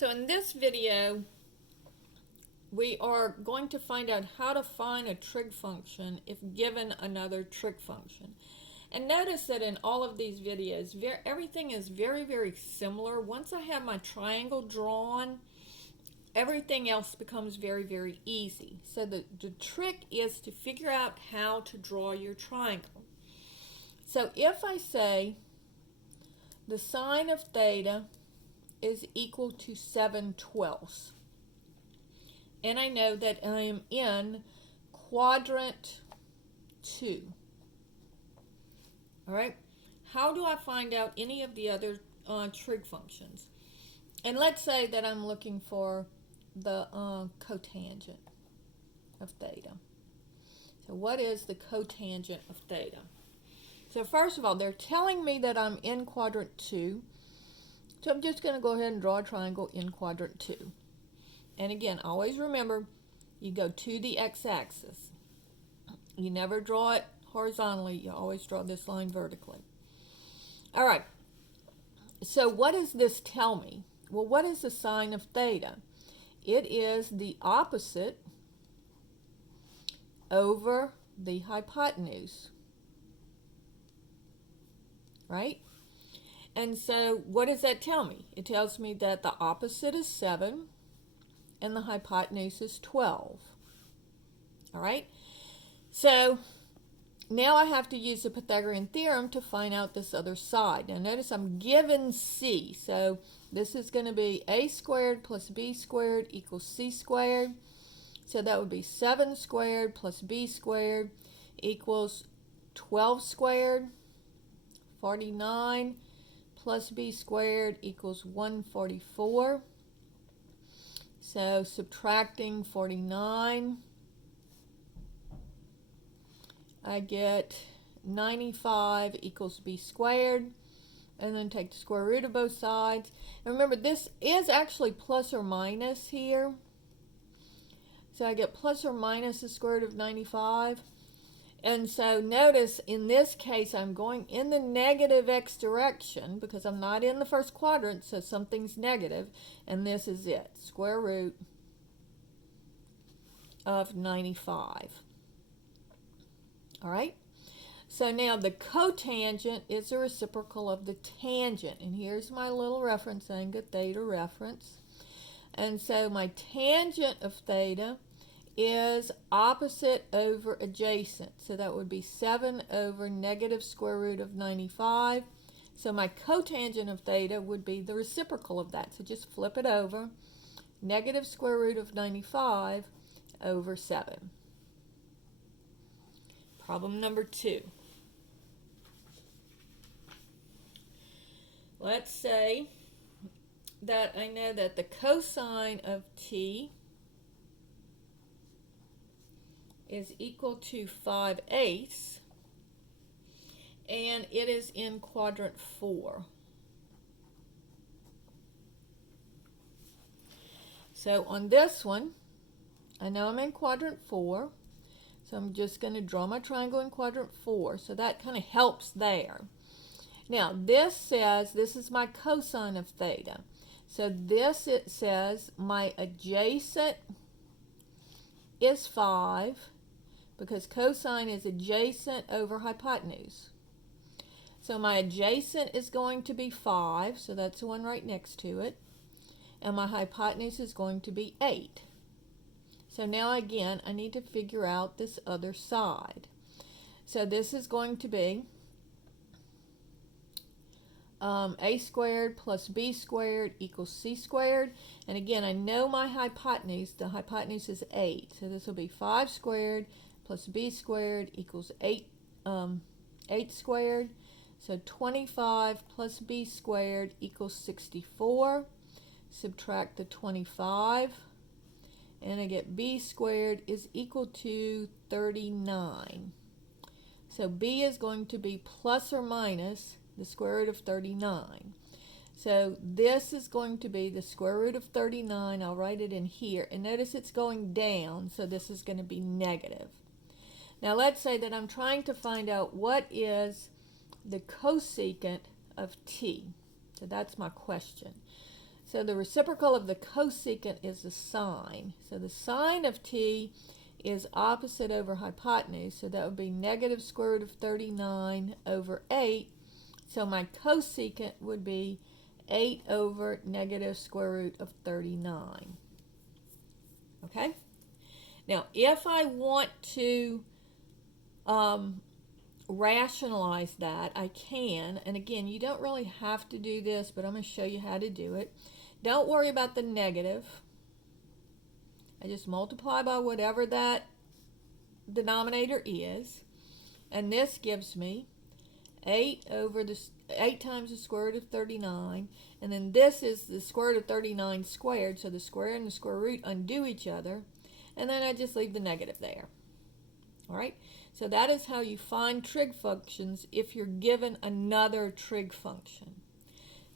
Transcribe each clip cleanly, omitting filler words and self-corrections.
So in this video, we are going to find out how to find a trig function if given another trig function. And notice that in all of these videos, everything is very, very similar. Once I have my triangle drawn, everything else becomes very, very easy. So the trick is to figure out how to draw your triangle. So if I say the sine of theta is equal to 7/12, and I know that I am in quadrant 2. All right, how do I find out any of the other trig functions? And let's say that I'm looking for the cotangent of theta. So what is the cotangent of theta? So first of all, they're telling me that I'm in quadrant 2. So I'm just going to go ahead and draw a triangle in quadrant 2. And again, always remember, you go to the x-axis. You never draw it horizontally. You always draw this line vertically. All right. So what does this tell me? Well, what is the sine of theta? It is the opposite over the hypotenuse. Right? And so what does that tell me? It tells me that the opposite is 7 and the hypotenuse is 12. All right? So now I have to use the Pythagorean theorem to find out this other side. Now notice I'm given c. So this is going to be a squared plus b squared equals c squared. So that would be 7 squared plus b squared equals 12 squared. 49 plus b squared equals 144. So subtracting 49, I get 95 equals b squared. And then take the square root of both sides. And remember, this is actually plus or minus here. So I get plus or minus the square root of 95. And so notice in this case I'm going in the negative x direction because I'm not in the first quadrant, so something's negative, and this is it, square root of 95. All right, so now the cotangent is the reciprocal of the tangent, and here's my little reference angle, theta reference. And so my tangent of theta is opposite over adjacent. So that would be 7 over negative square root of 95. So my cotangent of theta would be the reciprocal of that. So just flip it over. Negative square root of 95 over 7. Problem number 2. Let's say that I know that the cosine of t is equal to 5/8, and it is in quadrant 4. So on this one, I know I'm in quadrant 4, so I'm just going to draw my triangle in quadrant 4, so that kind of helps there. Now this says this is my cosine of theta. So this, it says my adjacent is 5, because cosine is adjacent over hypotenuse. So my adjacent is going to be 5, so that's the one right next to it. And my hypotenuse is going to be 8. So now again, I need to figure out this other side. So this is going to be a squared plus b squared equals c squared. And again, I know my hypotenuse. The hypotenuse is 8. So this will be 5 squared plus b squared equals 8 squared. So 25 plus b squared equals 64. Subtract the 25. And I get b squared is equal to 39. So b is going to be plus or minus the square root of 39. So this is going to be the square root of 39. I'll write it in here. And notice it's going down, so this is going to be negative. Now let's say that I'm trying to find out what is the cosecant of t. So that's my question. So the reciprocal of the cosecant is the sine. So the sine of t is opposite over hypotenuse. So that would be negative square root of 39 over 8. So my cosecant would be 8 over negative square root of 39. Okay? Now, if I want to rationalize that, I can. And again, you don't really have to do this, but I'm going to show you how to do it. Don't worry about the negative. I just multiply by whatever that denominator is. And this gives me 8 times the square root of 39. And then this is the square root of 39 squared. So the square and the square root undo each other. And then I just leave the negative there. All right? So that is how you find trig functions if you're given another trig function.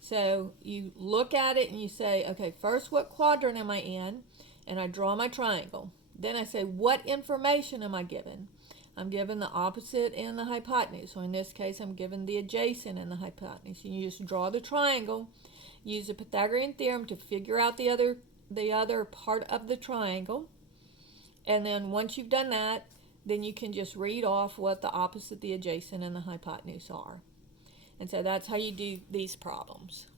So you look at it and you say, okay, first what quadrant am I in? And I draw my triangle. Then I say, what information am I given? I'm given the opposite and the hypotenuse. So in this case, I'm given the adjacent and the hypotenuse. And you just draw the triangle, use the Pythagorean theorem to figure out the other part of the triangle. And then once you've done that, then you can just read off what the opposite, the adjacent, and the hypotenuse are. And so that's how you do these problems.